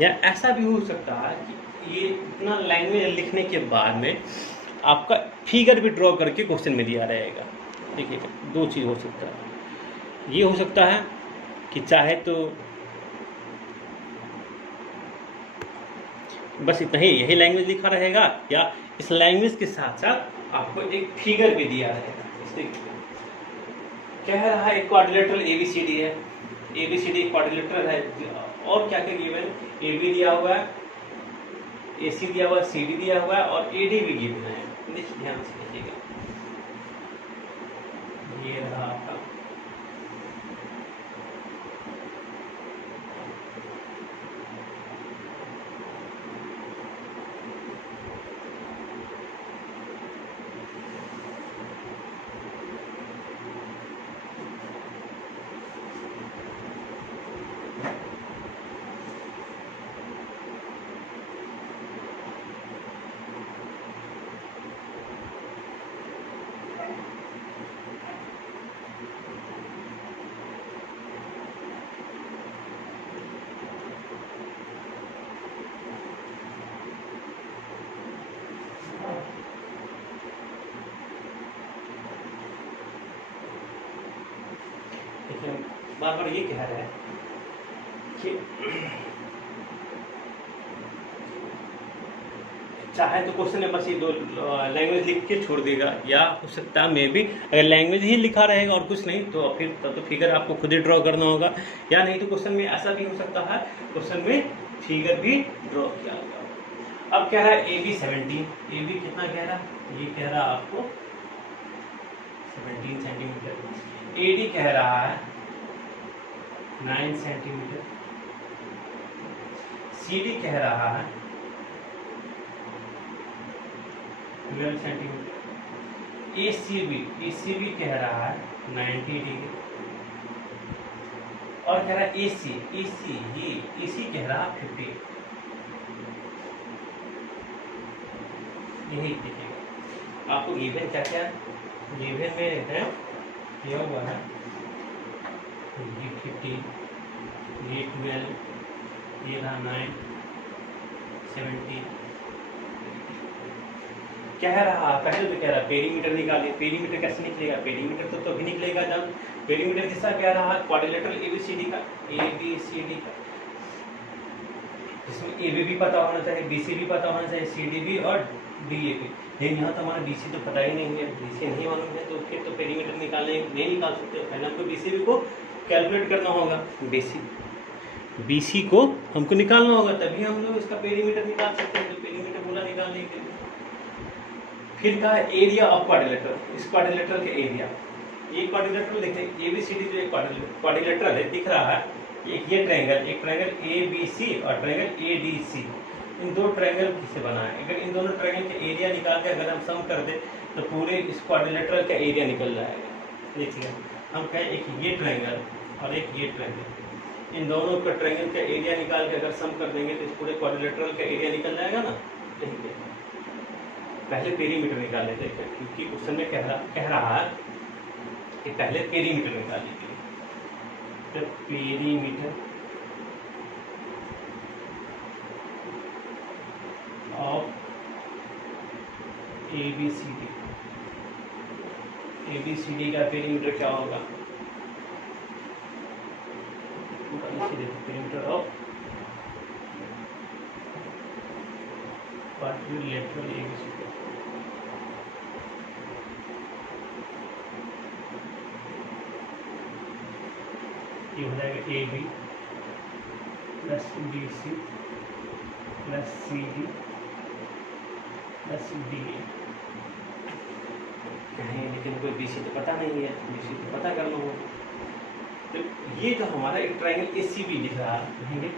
या ऐसा भी हो सकता है कि ये इतना लैंग्वेज लिखने के बाद में आपका फिगर भी ड्रॉ करके क्वेश्चन में दिया रहेगा। देखिए, दो चीज़ हो सकता है। ये हो सकता है कि चाहे तो बस इतना ही यही लैंग्वेज लिखा रहेगा, या इस लैंग्वेज के साथ साथ आपको एक फिगर भी दिया रहेगा। इसलिए कह रहा है एक क्वाड्रिलेटरल एबीसीडी है, एबीसीडी क्वाड्रिलेटरल है, और क्या क्या गिवन, एबी दिया हुआ है, एसी दिया हुआ है, सीडी दिया हुआ है और एडी भी गिवन है। देखिए ध्यान से देखिएगा, ये रहा आपका बार बार ये कह रहा है कि चाहे तो क्वेश्चन में बस ये दो लैंग्वेज लिख के छोड़ देगा, या हो सकता है मे भी अगर लैंग्वेज ही लिखा रहेगा और कुछ नहीं तो फिर तब तो फिगर आपको खुद ही ड्रॉ करना होगा, या नहीं तो क्वेश्चन में ऐसा भी हो सकता है क्वेश्चन में फिगर भी ड्रॉ किया होगा। अब कह रहा है ए बी 17, ए बी कितना कह रहा है, ये कह रहा है आपको 17 सेंटीमीटर, ए डी कह रहा है 9 सेंटीमीटर, सी डी कह रहा है 12 सेंटीमीटर, ए सी बी कह रहा है 90 डिग्री, और कह रहा है ए सी कह रहा है 50। यही देखिएगा आपको गिवन क्या क्या गिवन में है, दिया हुआ है ये 50, ये 12, ये रहा 9, 70। कह रहा पहले तो कह रहा पेरीमीटर निकालिए, पेरीमीटर कैसे निकलेगा, पेरीमीटर तो तभी निकलेगा जब पेरीमीटर किसका कह रहा है, क्वाड्रिलेटरल एबीसीडी का, एबीसीडी का, इसमें एबी भी पता होना चाहिए, बीसी भी पता होना चाहिए, सीडी भी और डीएबी। लेकिन यहाँ तो हमारा बीसी तो पता ही नहीं है, बीसी नहीं मालूम है, तो फिर तो पेरीमीटर निकालने नहीं निकाल सकते। पहले हमको बीसी को कैलकुलेट करना होगा, बीसी को हमको निकालना होगा, तभी हम लोग इसका पेरीमीटर निकाल सकते हैं। तो पेरीमीटर बोला निकालने के लिए फिर कहा एरिया ऑफ क्वाड्रिलेटरल, इस क्वाड्रिलेटरल के एरिया, ये क्वाड्रिलेटरल देखते हैं एबीसीडी जो एक क्वाड्रिलेटरल है दिख रहा है, एक ये ट्रायंगल, एक ट्रायंगल एबीसी और ट्रायंगल एडीसी, इन दो ट्रायंगल किससे बना है। अगर इन दोनों ट्रायंगल के एरिया निकाल के अगर हम सम कर दे तो पूरे इस क्वाड्रिलेटरल का एरिया निकल जाएगा। देखिए हम कहें एक ये ट्रायंगल और एक ये ट्रायंगल, इन दोनों का ट्रायंगल का एरिया निकाल के अगर सम कर देंगे तो इस पूरे क्वाड्रिलेटरल का एरिया निकल जाएगा ना। देखिए पहले पेरीमीटर निकाल लेते हैं, क्योंकि क्वेश्चन में कह रहा है कि पहले पेरीमीटर निकाल लीजिए। तो पेरीमीटर ऑफ एबीसीडी, एबीसीडी का पेरीमीटर क्या होगा, पेरीमीटर ऑफ क्वाड्रिलेटरल एबीसीडी, ये हो जाएगा A B plus B C plus C D plus D A. कहें लेकिन कोई बी सी तो पता नहीं है, बी सी तो पता कर लो। तो ये जो हमारा एक ट्रायंगल ए सी बी दिख रहा है, कहेंगे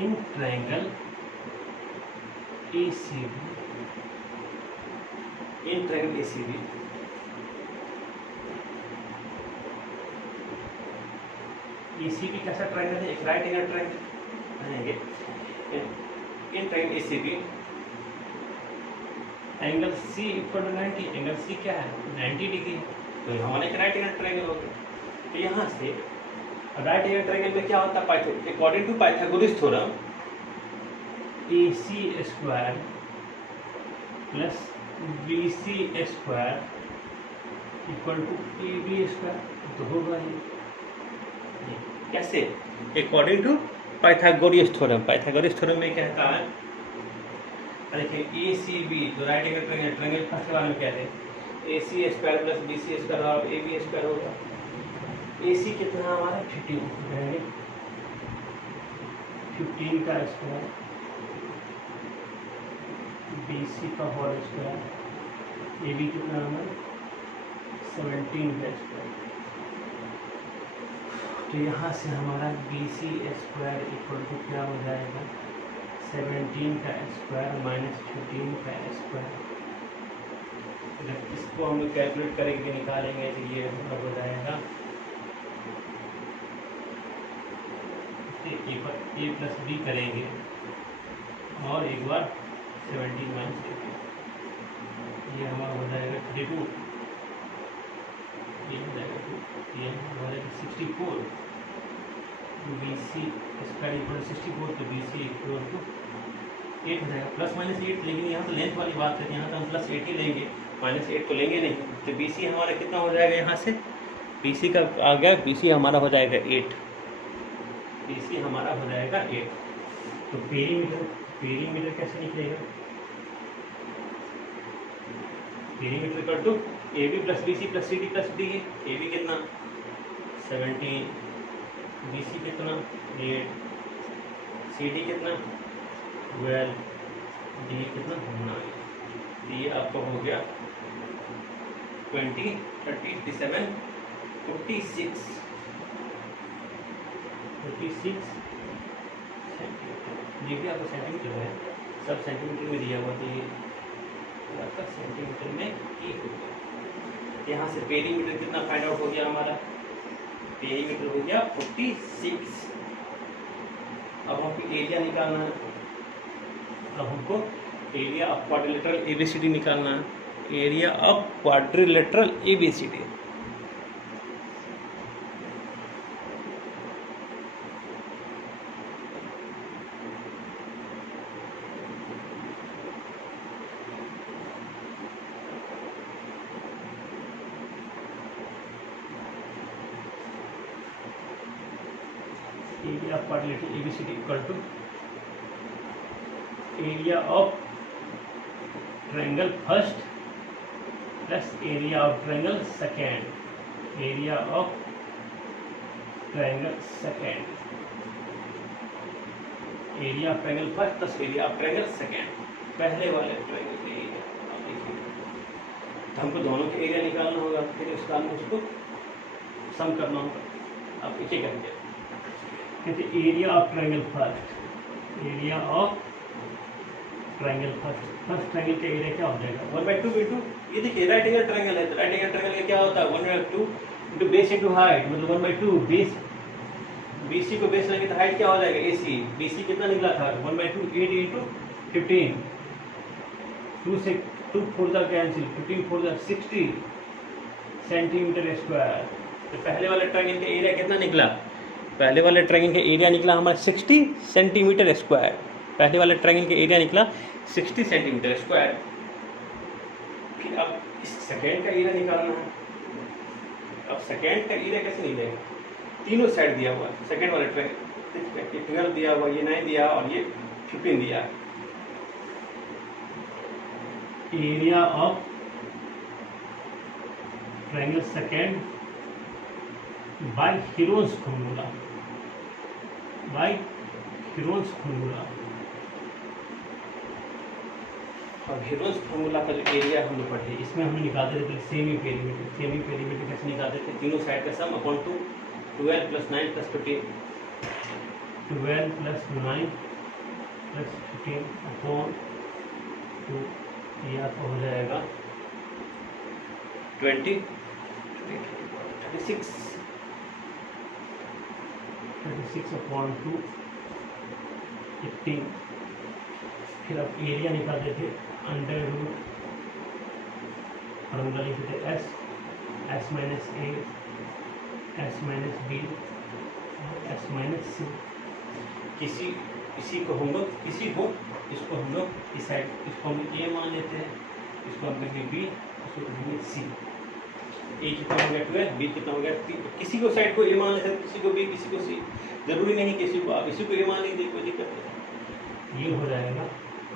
in triangle A C B, in triangle A C B AC भी कैसा ट्रायंगल है, एक राइट एंगल ट्रायंगल कहेंगे। In triangle ACB angle C equal to 90, angle C क्या है 90 डिग्री, तो हमारा एक राइट एंगल ट्रायंगल हो गया। तो यहाँ से राइट एंगल ट्रायंगल में क्या होता है, according to Pythagoras theorem AC square plus BC square equal to AB square, तो होगा ये कैसे, अकॉर्डिंग टू पाइथागोरस थ्योरम में कहता है, देखिए ACB जो राइट एंगल ट्रायंगल फर्स्ट वाले में कहते हैं AC square plus BC square और AB स्क्वायर होगा। AC कितना हमारा 15 का स्क्वायर, BC का होल स्क्वायर, AB कितना हमारा 17 का स्क्वायर। तो यहाँ से हमारा BC स्क्वायर इक्वल टू क्या हो जाएगा 17 का स्क्वायर माइनस 15 का स्क्वायर। जब इसको हम कैलकुलेट करेंगे निकालेंगे तो ये हो जाएगा A प्लस B करेंगे और एक बार 17 माइनस 15 ये हमारा हो जाएगा 32, ये हो जाएगा 2, ये हो जाएगा 64। BC स्क्वायर इक्वल 64 तो BC इक्वल टू 8 हो जाएगा, प्लस माइनस 8। लेकिन यहाँ तो लेंथ वाली बात है, यहाँ तो हम प्लस 8 ही लेंगे, माइनस 8 तो लेंगे नहीं। तो BC हमारा कितना हो जाएगा, यहाँ से BC का आ गया, BC हमारा हो जाएगा 8, BC हमारा हो जाएगा 8। तो पेरीमीटर कैसे निकलेगा, पेरीमीटर कर दो AB plus BC plus CD plus D है। AB कितना 17, BC कितना 8, CD कितना 12, D कितना 9। ये आपका हो गया 20, 30, 57, 46 सेंटीमीटर। ये भी आपको सेंटीमीटर है, सब सेंटीमीटर में दिया हुआ, तो ये आपका सेंटीमीटर में ही हो गया। यहाँ से पेरीमीटर कितना फाइंड आउट हो गया हमारा, पेरीमीटर हो गया 46। अब हमको एरिया निकालना है, अब हमको एरिया ऑफ क्वाड्रिलेटरल ABCD निकालना है, area of quadrilateral ABCD। Area of quadrilateral ABCD equal to area of triangle first plus area of triangle second, area of triangle second, area of triangle first plus area of triangle second, पहले वाले triangle के area. आप देखिए, तो हमको दोनों के area निकालना होगा, फिर उसका उसको सम करना होगा। आप एक करेंगे, कहते area of triangle first, area of triangle first triangle का एरिया क्या हो जाएगा 1/2 इंटू, ये देखिए राइट एंगल ट्रायंगल है, तो राइट एंगल ट्रायंगल का क्या होता है 1/2 इंटू बेस इंटू हाइट, मतलब 1/2 बेस, BC को बेस लेंगे तो हाइट क्या हो जाएगा AC। BC कितना निकला था 1/2, 8 इंटू 15, 2 से 2 4 the cancel, 15 4 the 60 centimetre square. तो पहले वाले ट्रायंगल का एरिया कितना निकला, पहले वाले ट्रायंगल का एरिया निकला हमारा 60 सेंटीमीटर स्क्वायर, पहले वाले ट्रायंगल का एरिया निकला 60 सेंटीमीटर स्क्वायर। फिर अब इस सेकेंड का एरिया निकालना है। अब सेकेंड का एरिया कैसे निकलेगा, तीनों साइड दिया हुआ है, सेकेंड वाले ट्रायंगल 12 दिया हुआ, ये 9 दिया और ये 15 दिया। Area of triangle second by Heron's formula, by Heron's formula. और हीरोन्स फार्मूला का जो एरिया हम लोग पढ़े, इसमें हम निकालते थे सेमी पेरीमीटर। सेमी पेरीमीटर कैसे निकालते थे, तीनों साइड का सम अपॉन 2, 12 + 9 + 15, 12 + 9 + 15 अपॉन 2, ये आपका हो जाएगा 36 अपॉन 2, 18। फिर आप एरिया निकालते थे अंडर रूट, फॉर्मूला लिखते थे S - A S - B S minus C. इसी को हम लोग इसको हम लोग इस साइड, इसको हम ए मान लेते हैं, इसको हम कहेंगे बी, इसको कहेंगे सी। ए कितना हो गया 12, बी कितना हो गया 3। किसी को साइड को ए मान लेते हैं, किसी को बी, किसी को सी, जरूरी नहीं किसी को, आप इसी को ए मान लीजिए, कोई दिक्कत नहीं। ये हो जाएगा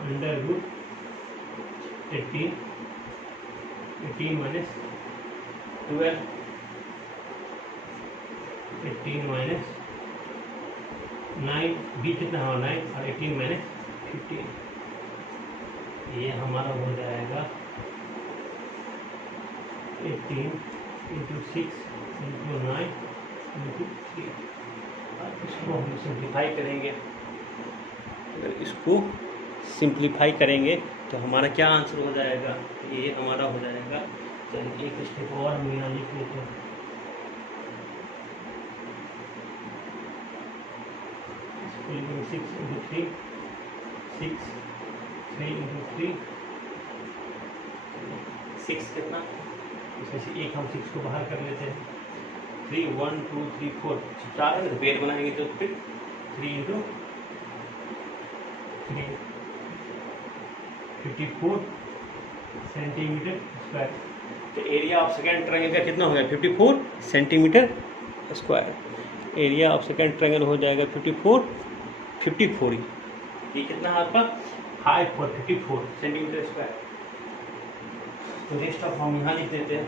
under root 18 minus 12, 18 minus 9, B कितना हो 9 और 18 माइनस 15, ये हमारा हो जाएगा 18 इंटू 6 इंटू 9 इंटू 3। इसको हम सिंप्लीफाई करेंगे, अगर इसको सिंप्लीफाई करेंगे तो हमारा क्या आंसर हो जाएगा, ये हमारा हो जाएगा, चलिए एक स्टेप और हम यहाँ लिख लेते हैं। इसको लिखेंगे 6 इंटू 3, 6 3 इंटू 3, 6 कितना, इसमें से एक हम 6 को बाहर कर लेते हैं। 3 1 2 3 4, 4 है, पेड़ बनाएंगे तो फिर 3 इंटू 3, 54 सेंटीमीटर स्क्वायर। तो एरिया ऑफ सेकंड ट्रायंगल का कितना हो गया 54 centimetre square. Area of second triangle हो जाएगा 54 ही। ये कितना है आपका 54 सेंटीमीटर स्क्वायर। तो रेस्ट ऑफ हम यहाँ लिख देते हैं,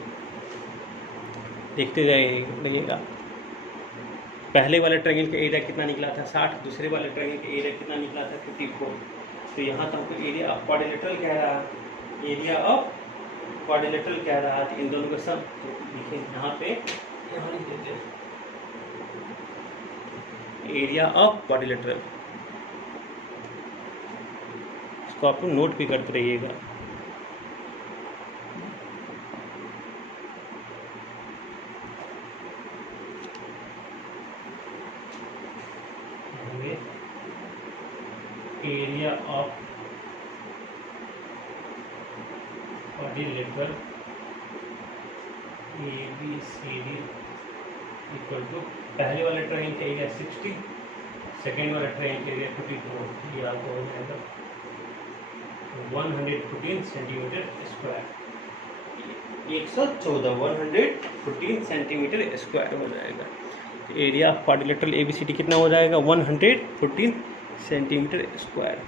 देखते रहिएगा। पहले वाले ट्रायंगल का एरिया कितना निकला था 60, दूसरे वाले ट्रायंगल का एरिया कितना निकला था 54। तो यहाँ तो हमको एरिया ऑफ क्वाड्रिलेटरल कह रहा है, एरिया ऑफ क्वाड्रिलेटरल कह रहा है, तो इन दोनों का सब तो लिखें यहाँ पे, यहाँ लिख देते हैं एरिया ऑफ क्वाड्रिलेटरल। इसको आप लोग नोट भी करते रहिएगा। Area of quadrilateral ABCD equal to पहले वाले ट्रायंगल का एरिया 60, सेकेंड वाला ट्रायंगल का एरिया 54। ये आपको हो जाएगा 114 सेंटीमीटर स्क्वायर। 114 सेंटीमीटर स्क्वायर हो जाएगा। एरिया ऑफ क्वाड्रिलेटरल ABCD कितना हो जाएगा 114 सेंटीमीटर स्क्वायर।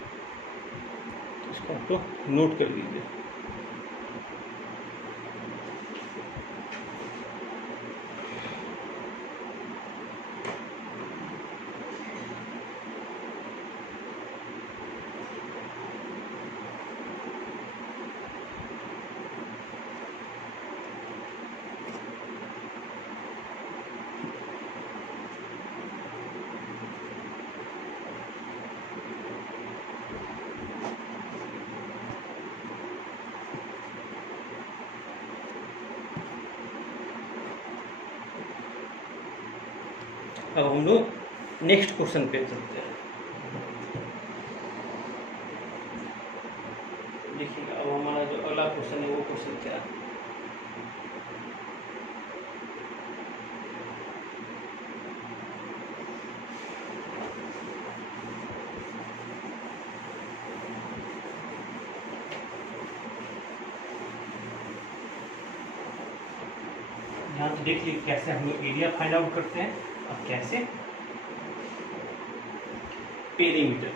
इसको आपको नोट कर लीजिए। अब हम लोग नेक्स्ट क्वेश्चन पे चलते हैं। देखिए अब हमारा जो अगला क्वेश्चन है वो क्वेश्चन क्या है। यहाँ तो देख लीजिए कैसे हम लोग एरिया फाइंड आउट करते हैं और कैसे पेरीमीटर।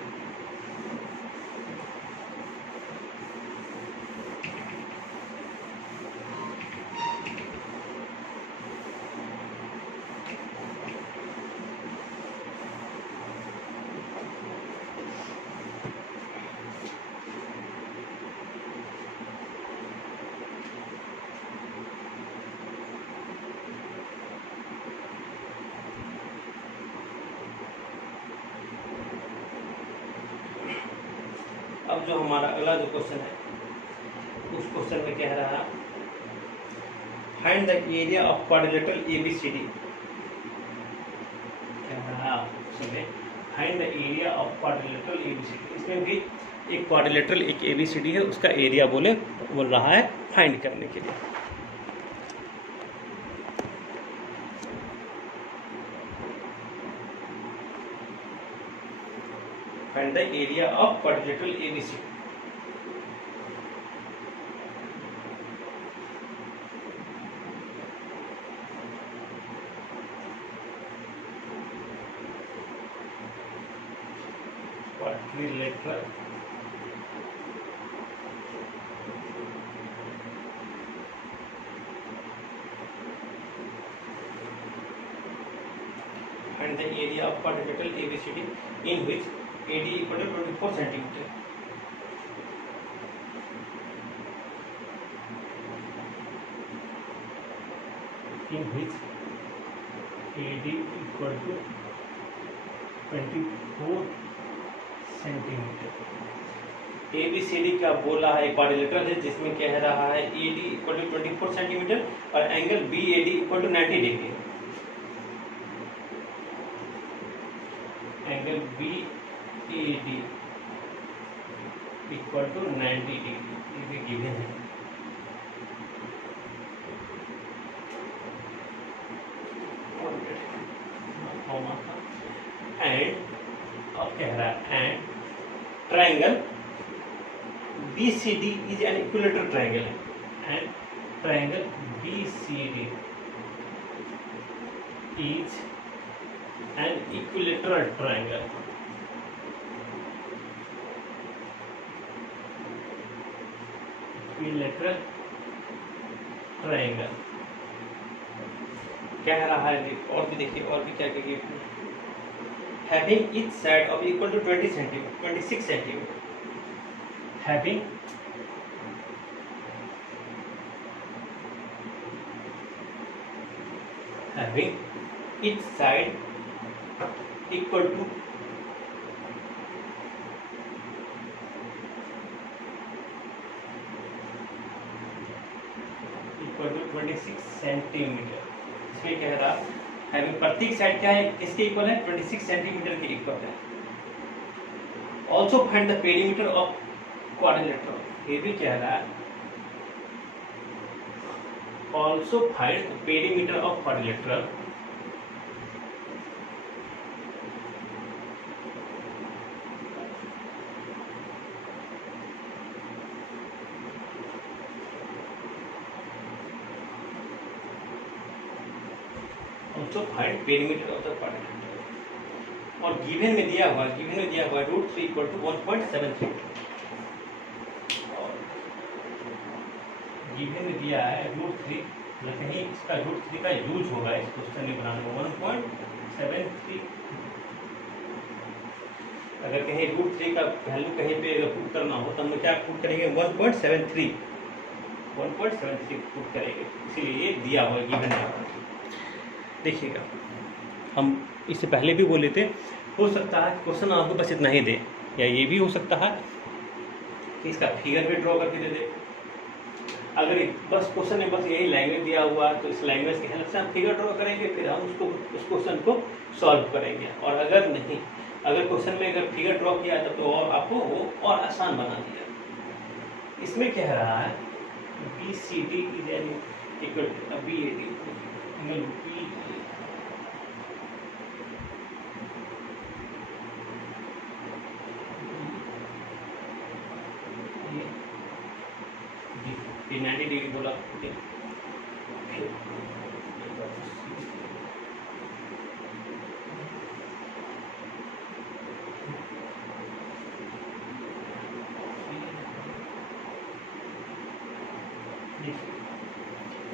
अब जो हमारा अगला जो क्वेश्चन है उस क्वेश्चन में कह रहा है find the area of quadrilateral ABCD। कह रहा है क्वेश्चन में find the area of quadrilateral ABCD। इसमें भी एक क्वाड्रिलेटरल एक ABCD है, उसका एरिया बोल रहा है फाइंड करने के लिए। Find the area of quadrilateral ABCD. Quadrilateral and the area of quadrilateral ABCD in which AD equal to 24 centimeter. In which AD equal to 24 centimetre. ABCD क्या बोला है, क्वाड्रिलेटरल है जिसमें कह रहा है AD इक्वल टू 24 सेंटीमीटर और angle BAD equal to 90 degree. Angle BAD equal to 90 degree, ये गिवन है। एंड अब कह रहा है and triangle BCD is an equilateral triangle and triangle BCD is an equilateral triangle. Equilateral triangle कह रहा है, और भी देखिए और भी क्या क्या having each side of equal to 26 centimeter, having each side equal to 26 centimetre. इसमें कह रहा है प्रत्येक साइड क्या है, किसके इक्वल है, 26 सेंटीमीटर के इक्वल है। Also find the perimeter of quadrilateral, ये भी कह रहा है also find the perimeter of quadrilateral तो find perimeter of the quadrilateral. और गिवन में दिया हुआ √3 इक्वल टू 1.73 और गिवन में दिया है √3, कहीं इसका √3 का यूज होगा इस क्वेश्चन में बनाने में 1.73। अगर कहीं √3 का वैल्यू कहीं पे अगर पुट करना हो तो हम क्या पुट करेंगे, 1.73 पुट करेंगे, इसीलिए ये दिया हुआ गिवन है। देखिएगा हम इससे पहले भी बोले थे, हो सकता है क्वेश्चन आपको बस इतना ही दे, या ये भी हो सकता है कि इसका फिगर भी ड्रॉ करके दे दे। अगर बस क्वेश्चन में बस यही लैंग्वेज दिया हुआ तो इस लैंग्वेज के हेल्प से हम फिगर ड्रॉ करेंगे, फिर हम उसको उस क्वेश्चन को सॉल्व करेंगे। और अगर नहीं, अगर क्वेश्चन में अगर फिगर ड्रॉ किया तब तो और आपको वो और आसान बना दिया। इसमें कह रहा है BCD is an equal to BAD ये 90 डिग्री बोला,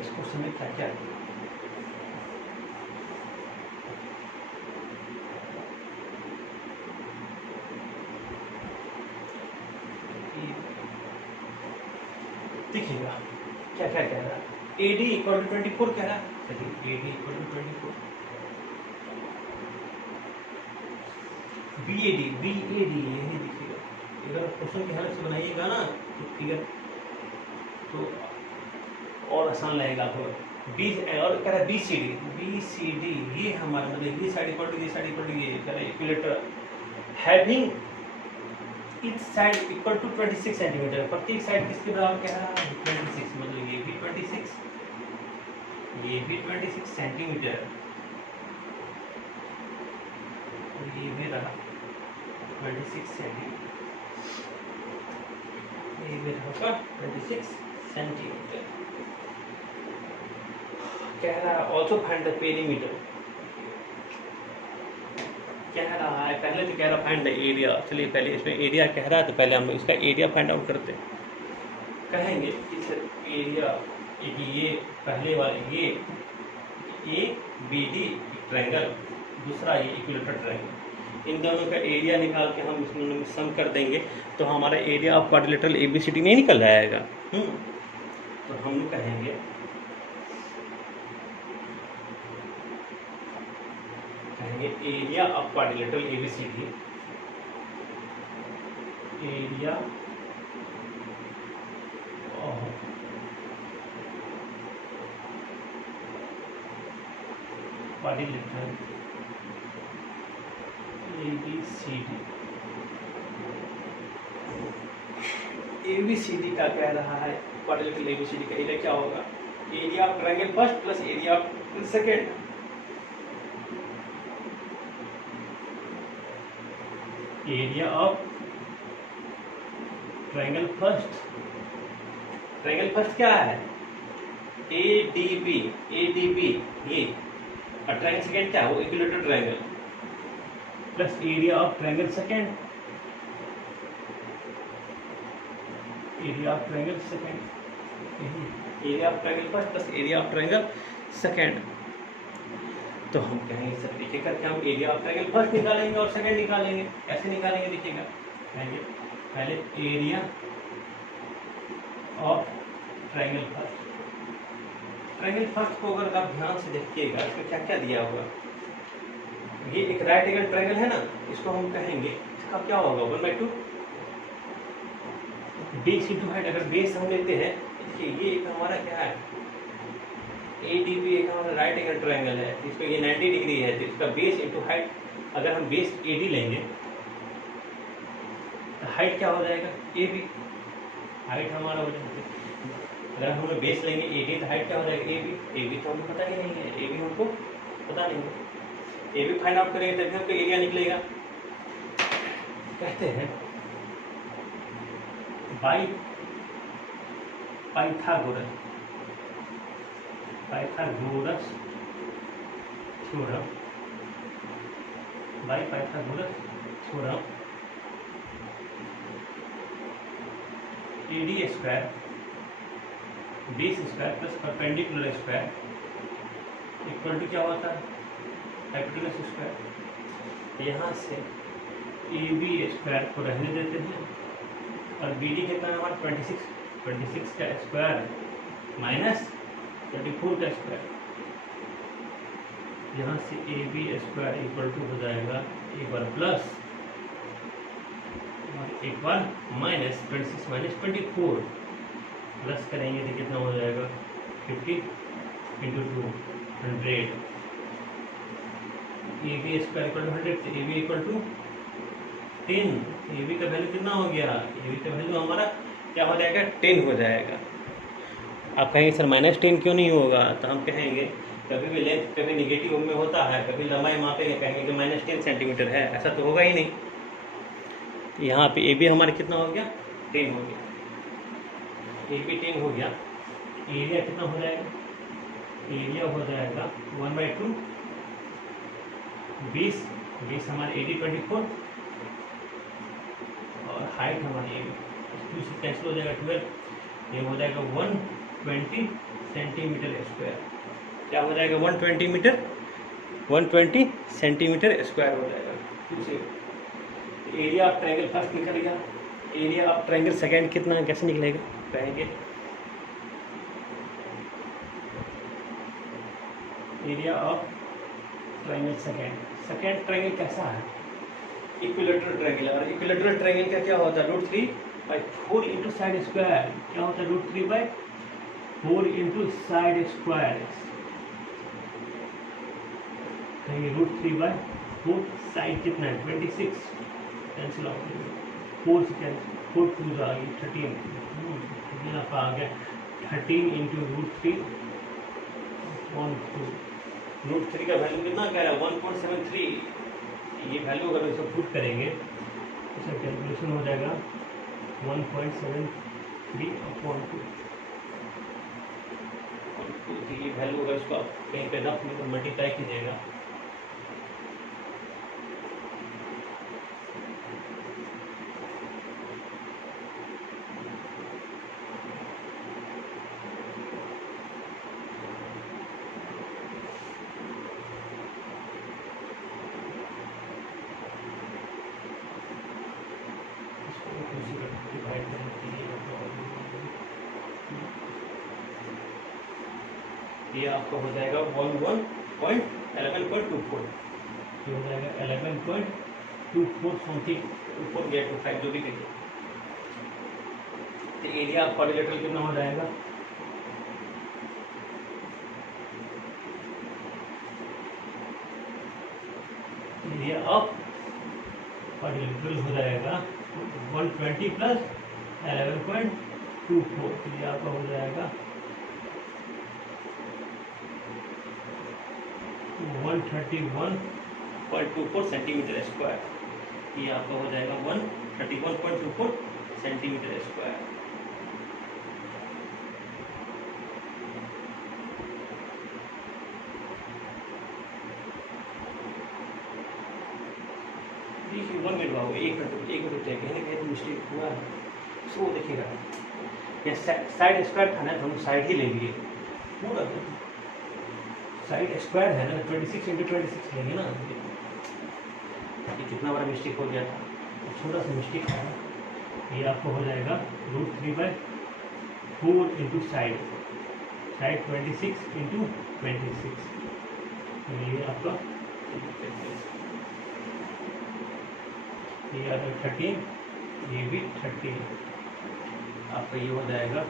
इस क्वेश्चन में क्या क्या देखिएगा क्या क्या कह रहा है, AD इक्वल टू 24 कह रहा है, चलिए AD इक्वल टू 24, BAD ये देखिएगा, अगर क्वेश्चन की हेल्प से बनाइएगा ना तो फिगर तो और आसान लगेगा आपको। और कह रहा है BCD ये हमारा मतलब ये साइड इक्वल टू ये साइड इक्वल टू ये कह रहा है equilateral having each side equal to 26 centimetre. प्रत्येक साइड किसके बराबर कह रहा है, 26, मतलब ये भी 26 सेंटीमीटर और ये भी रहा 26 सेंटीमीटर, ये मेरा होगा 26 सेंटीमीटर। कह रहा है ऑल्सो फाइंड द पेरीमीटर, कह रहा है पहले तो कह रहा फाइंड द एरिया। चलिए पहले इसमें एरिया कह रहा है तो पहले हम इसका एरिया फाइंड आउट करते हैं। कहेंगे इस एरिया ये पहले वाले ये ए बी डी ट्रायंगल, दूसरा ये इक्विलेटरल ट्रायंगल, इन दोनों का एरिया निकाल के हम इसमें सम कर देंगे तो हमारा एरिया ऑफ क्वाड्रिलेटरल एबीसीडी नहीं निकल जाएगा। तो हम कहेंगे area of quadrilateral ABCD, area of quadrilateral ABCD, ABCD का कह रहा है क्वाड्रिलेटरल एबीसीडी का एरिया क्या होगा, area of triangle first plus area of second. Area of triangle first, triangle first क्या है ए डी बी ये, और ट्रायंगल सेकेंड क्या है वो equilateral triangle, plus area of triangle second, area of triangle second, area of triangle first plus area of triangle second. तो हम कहेंगे सर देखिए करके हम एरिया ऑफ ट्रायंगल फर्स्ट निकालेंगे और सेकंड निकालेंगे। कैसे निकालेंगे देखिएगा, कहेंगे पहले area of triangle first, triangle first को अगर आप ध्यान से देखिएगा इसमें क्या क्या दिया होगा, ये एक राइट एंगल ट्रायंगल है ना, इसको हम कहेंगे इसका क्या होगा 1/2 बेस इंटू हाइट। अगर बेस हम लेते हैं देखिए ये एक हमारा क्या है ADB एक हमारा राइट एंगल ट्रायंगल है, इसमें ये 90 डिग्री है, तो इसका बेस इंटू हाइट, अगर हम बेस AD लेंगे तो हाइट क्या हो जाएगा AB, हाइट हमारा हो जाएगा। अगर हम बेस लेंगे AD तो हाइट क्या हो जाएगा AB तो हमें पता ही नहीं है, AB हमको पता नहीं है, AB फाइंड आउट करेंगे तभी हमको एरिया निकलेगा। कहते हैं by Pythagoras theorem, by Pythagoras theorem AD square base square plus perpendicular square equal to क्या होता है हाइपोटेनस स्क्वायर। यहाँ से AB स्क्वायर को रहने देते हैं और BD कितना है हमारा 26 का स्क्वायर माइनस 24 का स्क्वायर, यहाँ से AB स्क्वायर इक्वल टू हो जाएगा एक बार प्लस और एक बार माइनस 26 माइनस 24 प्लस करेंगे तो कितना हो जाएगा 50 into 2 100, AB square equal to 100, तो AB इक्वल टू 10, AB का वैल्यू कितना हो गया, AB का वैल्यू हमारा क्या हो जाएगा 10 हो जाएगा। आप कहेंगे सर -10 क्यों नहीं होगा, तो हम कहेंगे कभी भी लेंथ कभी निगेटिव में होता है, कभी लंबाई मापेंगे कहेंगे कि -10 सेंटीमीटर है, ऐसा तो होगा ही नहीं। यहाँ पे AB हमारा कितना हो गया 10 हो गया, AB 10 हो गया, एरिया कितना हो जाएगा, एरिया हो जाएगा 1/2 20 हमारे AD 24 और हाइट हमारी AB से कैंसिल हो जाएगा 12, ये हो जाएगा 120 सेंटीमीटर स्क्वायर। क्या हो जाएगा 120 सेंटीमीटर स्क्वायर हो जाएगा। एरिया ऑफ ट्रायंगल फर्स्ट निकल गया, एरिया ऑफ ट्रायंगल सेकंड कितना कैसे निकलेगा, कहेंगे area of triangle second triangle कैसा है इक्विलेटरल ट्रायंगल, और इक्विलेटरल ट्रायंगल का क्या होता है √3/4 इंटू साइड स्क्वायर, क्या होता है √3/4 इंटू साइड स्क्वायर, कहेंगे √3/4 साइड कितना है 26 कैंसिल आउट 4 से कैंसिल 4 2 आ गई 13 आप आ गया 13 इंटू √3 √3 का वैल्यू कितना कह रहा है 1.73, ये वैल्यू अगर इसको पुट करेंगे इसका कैलकुलेशन हो जाएगा 1.73/2। तो ये वैल्यू अगर इसको आप कहीं पे रफ में मल्टीप्लाई कीजिएगा ये आपका हो जाएगा 11.11.24, ये हो जाएगा 11.24 समथिंग, 24 या 25 जो भी कहिए। तो एरिया ऑफ क्वाड्रिलेटरल कितना हो जाएगा? एरिया ऑफ क्वाड्रिलेटरल हो जाएगा 120 प्लस 11.24, तो ये आपका हो जाएगा 131.24 सेंटीमीटर स्क्वायर। ये आपका हो जाएगा 131.24 सेंटीमीटर स्क्वायर। देखिए 1 मिनट बाबू, एक मिनट कहीं ना कहीं मिस्टेक हुआ है। सो देखिएगा ये साइड स्क्वायर था ना, तो हम साइड ही ले लिए पूरा। साइड स्क्वायर है ना, 26 × 26 लेंगे ना। ये कितना बड़ा मिस्टेक हो गया था, छोटा सा मिस्टेक था। ये आपको हो जाएगा √3/4 इंटू साइड 26 इंटू 26। ये आपका ये आ गया 13, ये भी 13, आपका ये हो जाएगा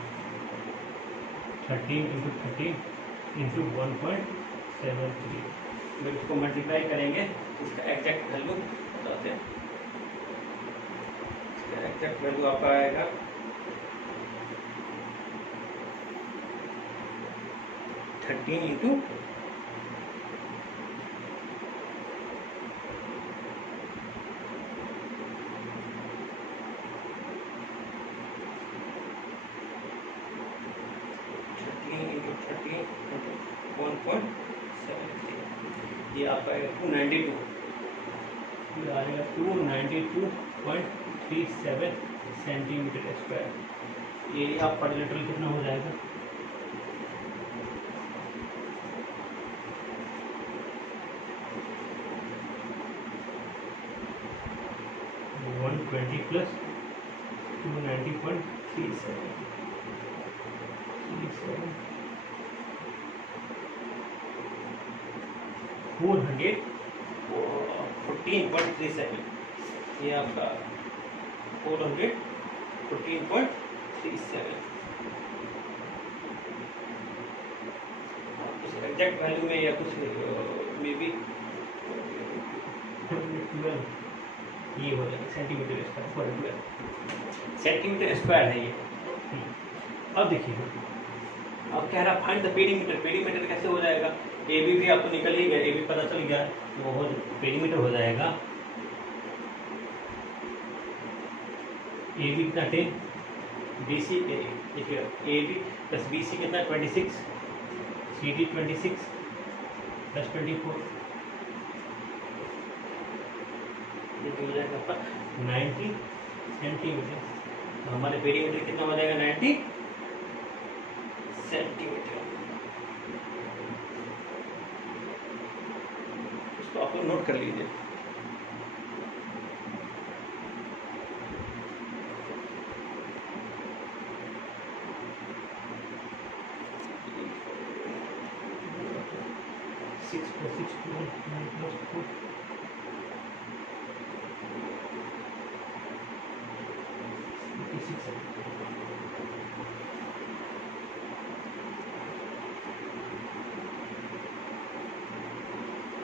13 इंटू 13 इंटू 1.73। जब इसको मल्टीप्लाई करेंगे इसका एग्जैक्ट वैल्यू बताते हैं। इसका एग्जैक्ट वैल्यू आपका आएगा 13 इंटू 1.73, ये आपका आएगा 292, ये आएगा 292.37 सेंटीमीटर स्क्वायर। ये आप क्वाड्रिलेटरल कितना हो जाएगा? वन 20 प्लस 290.37 414.37, ये आपका 414.37। एग्जैक्ट वैल्यू में या कुछ मे बी ये हो जाएगा सेंटीमीटर स्क्वायर, सेंटीमीटर स्क्वायर है ये। अब देखिए, अब कह रहा फाइंड द पेरीमीटर। पेरीमीटर कैसे हो जाएगा? ए बी भी आपको निकल ही गया, ए बी पता चल गया, वो हो पेरीमीटर हो जाएगा ए बी कितना 10, बी सी देखिए A B plus B C कितना 26, सी डी 26 प्लस 24, ये हो जाएगा 90 सेंटीमीटर। तो हमारे पेरीमीटर कितना हो जाएगा? 90 सेंटीमीटर। इसको आप लोग नोट कर लीजिए।